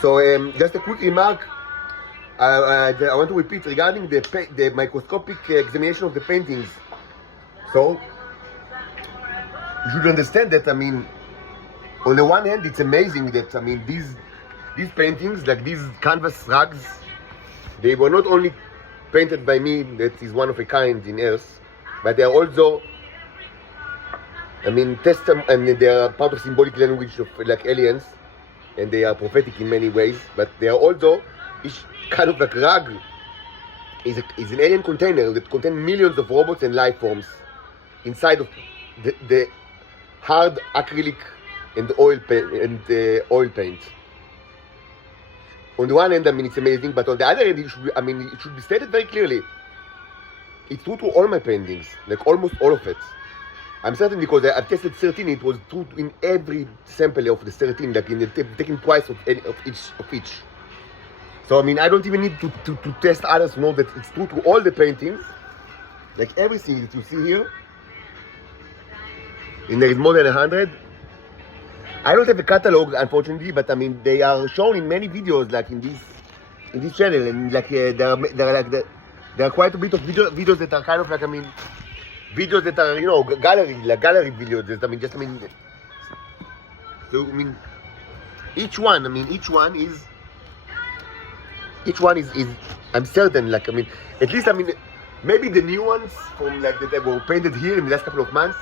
So just a quick remark. I want to repeat regarding the microscopic examination of the paintings. So you should understand that, I mean, on the one hand, it's amazing that, I mean, these paintings, like these canvas rugs, they were not only painted by me, that is one of a kind in earth, but they are also, I mean, they are part of symbolic language of like aliens, and they are prophetic in many ways, but they are also, each kind of like rug is an alien container that contains millions of robots and life forms inside of the hard acrylic and oil paint. On the one hand, I mean, it's amazing, but on the other hand, it should be stated very clearly. It's true to all my paintings, like almost all of it. I'm certain because I've tested 13, it was true in every sample of the 13, like in the taking twice of each. So I mean, I don't even need to test others to know that it's true to all the paintings, like everything that you see here. And there is more than 100. I don't have a catalog, unfortunately, but I mean, they are shown in many videos, like in this channel, and like there are quite a bit of videos that are kind of like, I mean, videos that are, you know, gallery videos. So I mean, each one is I'm certain, like, I mean, at least, I mean, maybe the new ones from like that were painted here in the last couple of months,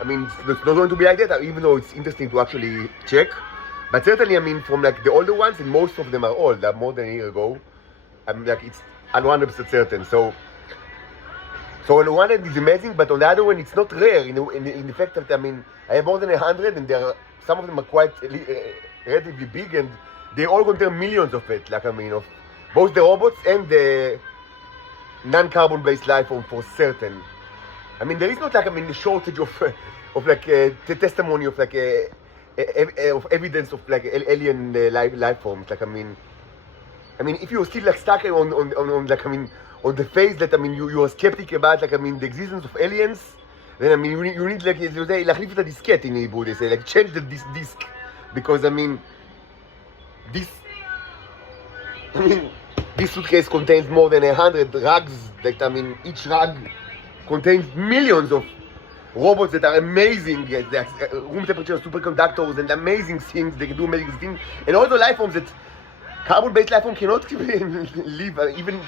I mean, it's not going to be like that, even though it's interesting to actually check. But certainly, I mean, from like the older ones, and most of them are old, they're more than a year ago. I'm like, it's 100% certain. So on the one hand, it's amazing, but on the other one, it's not rare. In the fact that, I mean, I have more than 100, and some of them are quite relatively big, and they all contain millions of it. Like, I mean, of both the robots and the non-carbon based life form for certain. I mean, there is not like, I mean, a shortage of like the testimony of like of evidence of like alien life forms. Like, I mean, if you're still like stuck on like, I mean, on the phase that, I mean, you are skeptic about, like, I mean, the existence of aliens, then, I mean, you need, like, as you say, להחליף את הדיסקט in Hebrew, they say, like, change this disc, because, I mean, this suitcase contains more than 100 rugs, that, I mean, each rug contains millions of robots that are amazing, room temperature superconductors, and amazing things, they can do amazing things, and also life forms that carbon-based life form cannot live, even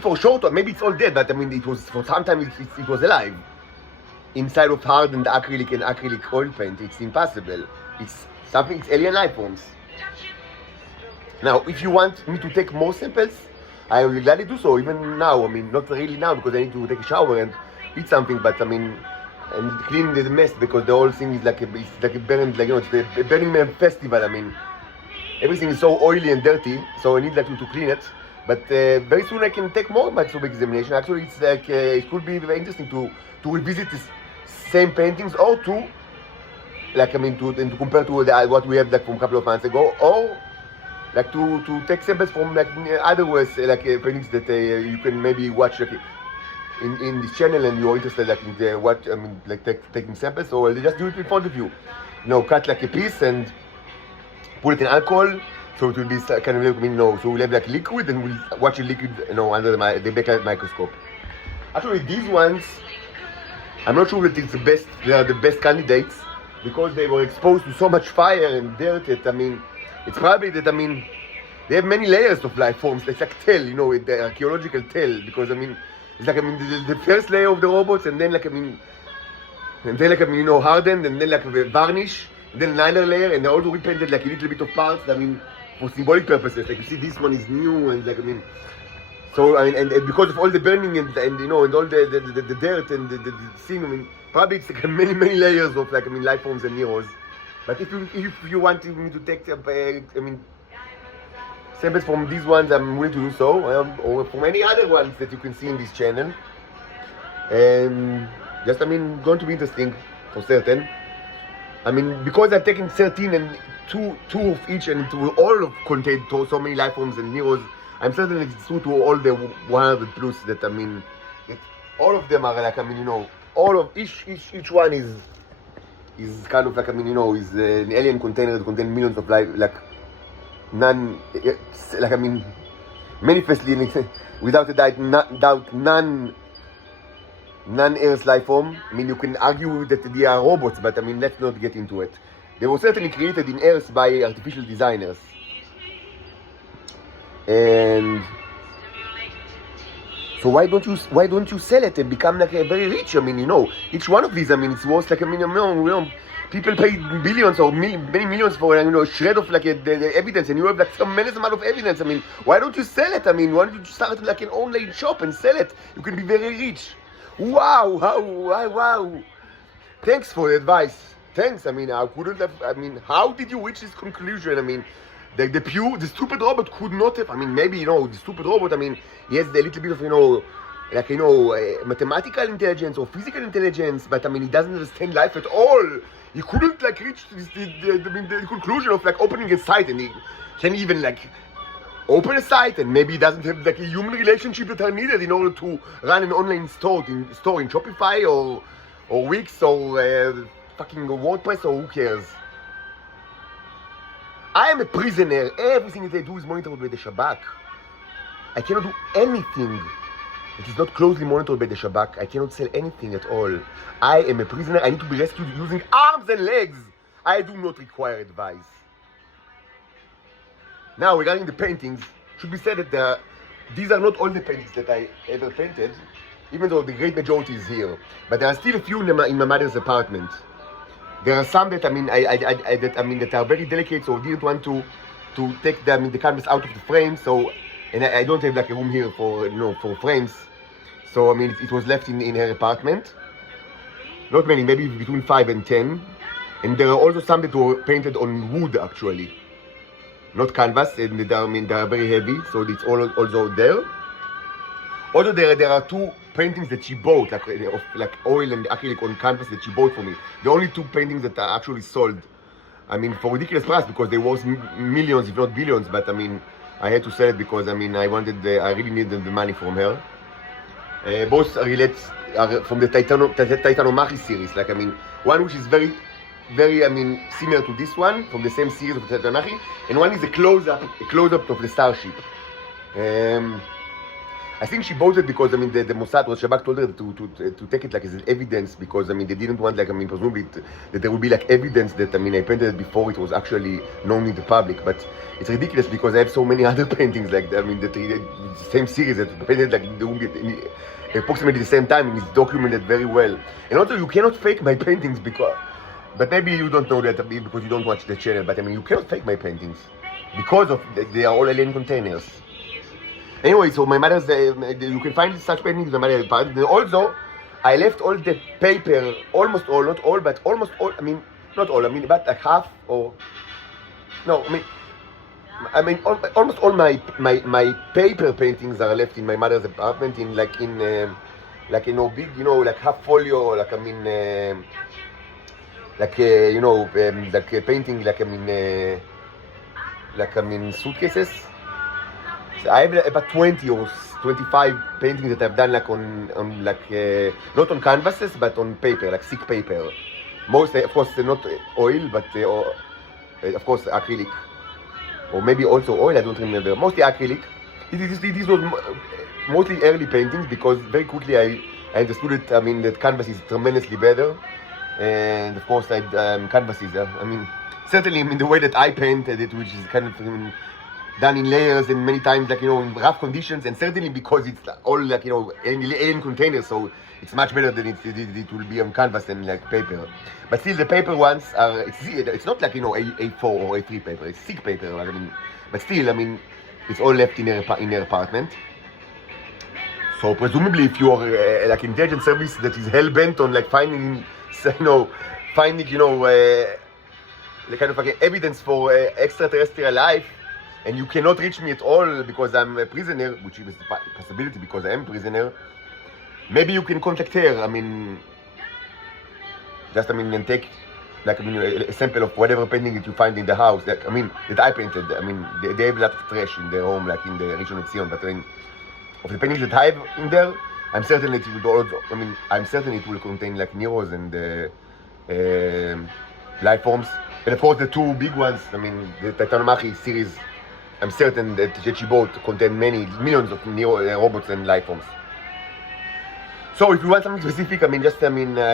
for a short time. Maybe it's all dead, but I mean, it was, for some time, it was alive. Inside of hardened acrylic and acrylic oil paint, it's impossible. It's alien life forms. Now, if you want me to take more samples, I will gladly do so, even now. I mean, not really now, because I need to take a shower and eat something, but I mean, and clean the mess, because the whole thing is like a burning, like, you know, it's a Burning Man festival. I mean, everything is so oily and dirty, so I need like to clean it. But very soon I can take more microscopic examination. Actually, it's like it could be very interesting to revisit this same paintings, or to, like, I mean, to compare to what we have like from a couple of months ago, or like to take samples from like other ways, like paintings that you can maybe watch like in this channel, and you're interested like in taking samples. So I'll just do it in front of you. You know, cut like a piece and put it in alcohol, so it will be kind of, you know, so we'll have like liquid, and we'll watch the liquid, you know, under the backlight microscope. Actually, these ones, I'm not sure that it's the best. They are the best candidates, because they were exposed to so much fire and dirt that, I mean, it's probably that, I mean, they have many layers of life forms. It's like tell, you know, the archaeological tell, because, I mean, it's like, I mean, the first layer of the robots, and then like, I mean, you know, hardened, and then like varnish, and then another layer, and they also repainted like a little bit of parts, I mean, for symbolic purposes. Like, you see, this one is new, and like, I mean, so, I mean, and because of all the burning and you know, and all the dirt and the thing, I mean, probably it's like many layers of, like, I mean, life forms and mirrors. But if you want me to take, I mean, samples from these ones, I'm willing to do so, or from any other ones that you can see in this channel. And just, I mean, going to be interesting for certain. I mean, because I've taken 13 and two of each, and it will all contain so many life forms and mirrors, I'm certain it's true to all the 100 plus that, I mean, all of them are like, I mean, you know, all of each one is kind of like, I mean, you know, is an alien container that contains millions of life, like like I mean, manifestly, without a doubt, non-Earth life form. I mean, you can argue that they are robots, but I mean, let's not get into it. They were certainly created in Earth by artificial designers. And so why don't you sell it and become like a very rich? I mean, you know, each one of these, I mean, it's worth like, I mean, you know, people pay billions or many millions for, you know, a shred of like the evidence, and you have like tremendous amount of evidence. I mean, why don't you sell it? I mean, why don't you start like an online shop and sell it? You can be very rich. Wow. Thanks for the advice. Thanks. I mean, how did you reach this conclusion? I mean, the stupid robot could not have, I mean, maybe, you know, the stupid robot, I mean, he has a little bit of, you know, like, you know, mathematical intelligence or physical intelligence, but I mean, he doesn't understand life at all. He couldn't like reach the conclusion of like opening a site, and he can even like open a site, and maybe he doesn't have like a human relationship that are needed in order to run an online store in Shopify or Wix or fucking WordPress, or who cares. I am a prisoner. Everything that I do is monitored by the Shabak. I cannot do anything. It is not closely monitored by the Shabak. I cannot sell anything at all. I am a prisoner. I need to be rescued using arms and legs. I do not require advice. Now, regarding the paintings, it should be said that these are not all the paintings that I ever painted, even though the great majority is here. But there are still a few in my mother's apartment. There are some that that are very delicate, so I didn't want to take the canvas out of the frame. So, and I don't have like a room here for, you know, for frames. So I mean, it was left in her apartment. Not many, maybe between 5 and 10. And there are also some that were painted on wood actually, not canvas, and they are very heavy, so it's all also there. Although there are two paintings that she bought, like oil and acrylic on canvas that she bought for me. The only two paintings that are actually sold. I mean, for ridiculous price, because they was millions, if not billions. But I mean, I had to sell it because I mean, I really needed the money from her. Both are from the Titanomachy series. Like I mean, one which is very, I mean, similar to this one from the same series of Titanomachy, and one is a close-up of the starship. I think she bought it because I mean the Mossad or Shabak told her to take it like as evidence, because I mean they didn't want, like, I mean, presumably that there would be like evidence that I mean I painted it before it was actually known in the public. But it's ridiculous because I have so many other paintings like that. I mean the same series that painted like approximately the same time, and it's documented very well. And also you cannot fake my paintings because, but maybe you don't know that because you don't watch the channel. But I mean you cannot fake my paintings because of they are all alien containers. Anyway, so my mother's, you can find such paintings in my mother's apartment. And also, I left all the paper, almost all, not all, but almost all, I mean, not all, I mean, about like half, or, no, almost all my paper paintings are left in my mother's apartment in, like, you know, big, you know, like half folio, like, I mean, like, you know, like a painting, like, I mean, suitcases. So I have about 20 or 25 paintings that I've done like on like not on canvases but on paper, like thick paper. Most, of course, not oil, but of course acrylic, or maybe also oil. I don't remember. Mostly acrylic. These were mostly early paintings because very quickly I understood it. I mean that canvas is tremendously better, and of course canvas is. I mean certainly in the way that I painted it, which is kind of done in layers and many times, like, you know, in rough conditions, and certainly because it's all, like, you know, alien containers, so it's much better than it will be on canvas and like paper. But still, the paper ones are, it's not like, you know, A4 or A3 paper, it's thick paper. I mean, but still, I mean, it's all left in their apartment. So presumably, if you are like intelligence service that is hell bent on like finding the kind of like evidence for extraterrestrial life, and you cannot reach me at all because I'm a prisoner, which is a possibility because I am a prisoner, maybe you can contact her. I mean, and take, like, I mean, a sample of whatever painting that you find in the house. That, I mean, that I painted. I mean, they have a lot of trash in their home, like in the Rishon LeZion. But I mean, of the paintings that I have in there, I'm certain it will also, I mean, I'm certain it will contain like Neros and life forms. And of course, the two big ones. I mean, the Titanomachy series I'm certain that Chibot contain millions of robots and life forms. So if you want something specific, I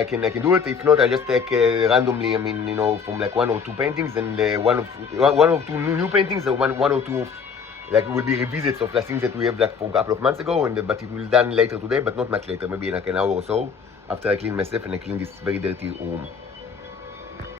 can do it. If not, I'll just take randomly, from like one or two paintings, and one or two new paintings, or one or two of, like, will be revisits of like things that we have like from a couple of months ago, but it will be done later today, but not much later, maybe in like an hour or so, after I clean myself and I clean this very dirty room.